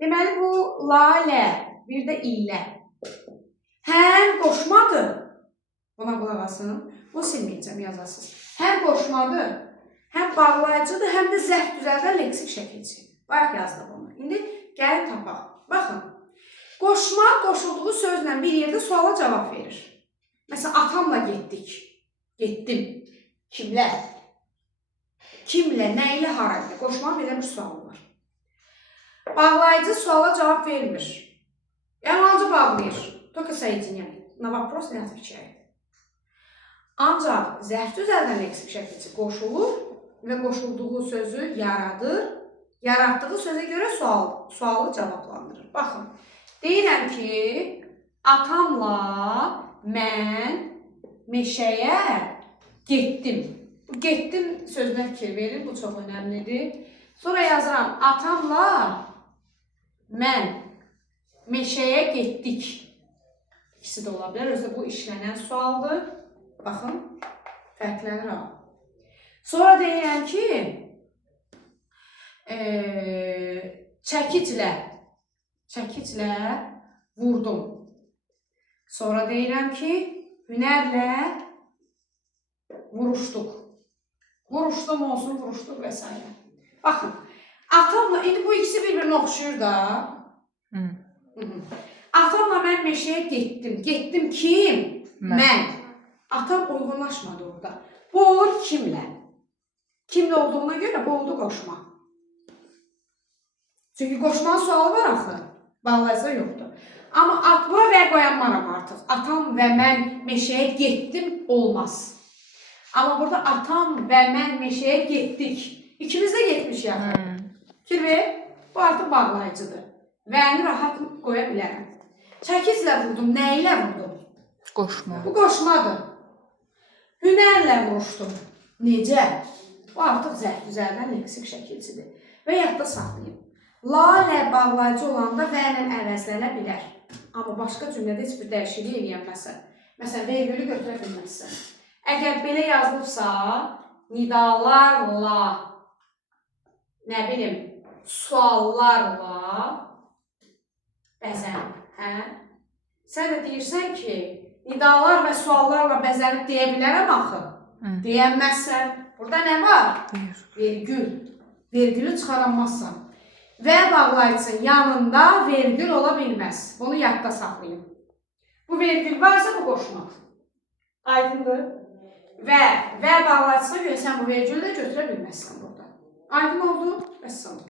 Deməli, bu lalə, bir də illə. Həm qoşmadır. Buna qulaq asın. Bunu silməyəcəm, yazasınız. Həm qoşmadır, həm bağlayıcıdır, həm də zərf düzəldən leksik şəkilçi. Bayaq yazdım onu. İndi gəlin tapaq. Baxın. Qoşma qoşulduğu sözlə bir yerdə suala cavab verir. Məsələn, atamla getdik. Getdim. Kimlə? Kimlə, nə ilə, harayla? Qoşmanın belə bir sualı var. Bağlayıcı suala cavab vermir. Yəni, ancaq bağlayır. Только соединяет. На вопрос не отвечает. Ancaq zərf düzəldən leksik şəkilçi qoşulur və qoşulduğu sözü yaradır. Yaratdığı sözə görə sualı cavablandırır. Baxın, deyirəm ki, atamla mən meşəyə getdim. Bu getdim sözünə fikir verir, bu çox önəmlidir. Sonra yazıram, atamla mən meşəyə getdik. İkisi də ola bilər, özdə bu işlənən sualdır. Baxın, fərqlənir ha. Sonra deyirəm ki, çəkiclə vurdum. Sonra deyirəm ki, hünərlə vuruşduq. Vuruşdum olsun, vuruşduq və s. Baxın, atamla, indi bu ikisi bir-birini oxşuyur da. Atamla mən meşəyə getdim. Getdim kim? Mən. Atam uyğunlaşmadı orada. Bu olur kimlə? Kimlə olduğuna görə bu oldu qoşma. Çünki qoşmanın sualı var axı. Bağlayıcı yoxdur. Amma bura və qoyanmaram artıq. Atam və mən meşəyə getdim olmaz. Amma burada atam və mən meşəyə getdik. İkimiz də getmişik yaxı. Fikir ver, bu artıq bağlayıcıdır. Vəni rahat qoya bilərəm. Çəkiclə vurdum, nə ilə vurdum? Qoşma. Bu qoşmadır. Hünərlə vuruşdum. Necə? Bu artıq zərf düzəldən leksik şəkilçidir. Və yadda saxlayın. La ilə bağlayıcı olanda və ilə əvəzlənə bilər. Amma başqa cümlədə heç bir dəyişiklik eləyənməsin. Məsələn, vergülü götürə bilməzsən. Əgər belə yazılıbsa, nidalarla, nə bilim, suallarla bəzənir. Sən də deyirsən ki, nidalar və suallarla bəzənib deyə bilərəm axı. Deyənməzsən. Burada nə var? Vergül. Vergülü çıxaranmazsan. Və bağlayıcısının yanında vergül ola bilməz. Bunu yadda saxlayın. Bu vergül varsa bu qoşmadır. Aydındır. Və bağlayıcısına görə sən bu vergülü də götürə bilməzsən burada. Aydın oldu? Vəssalam.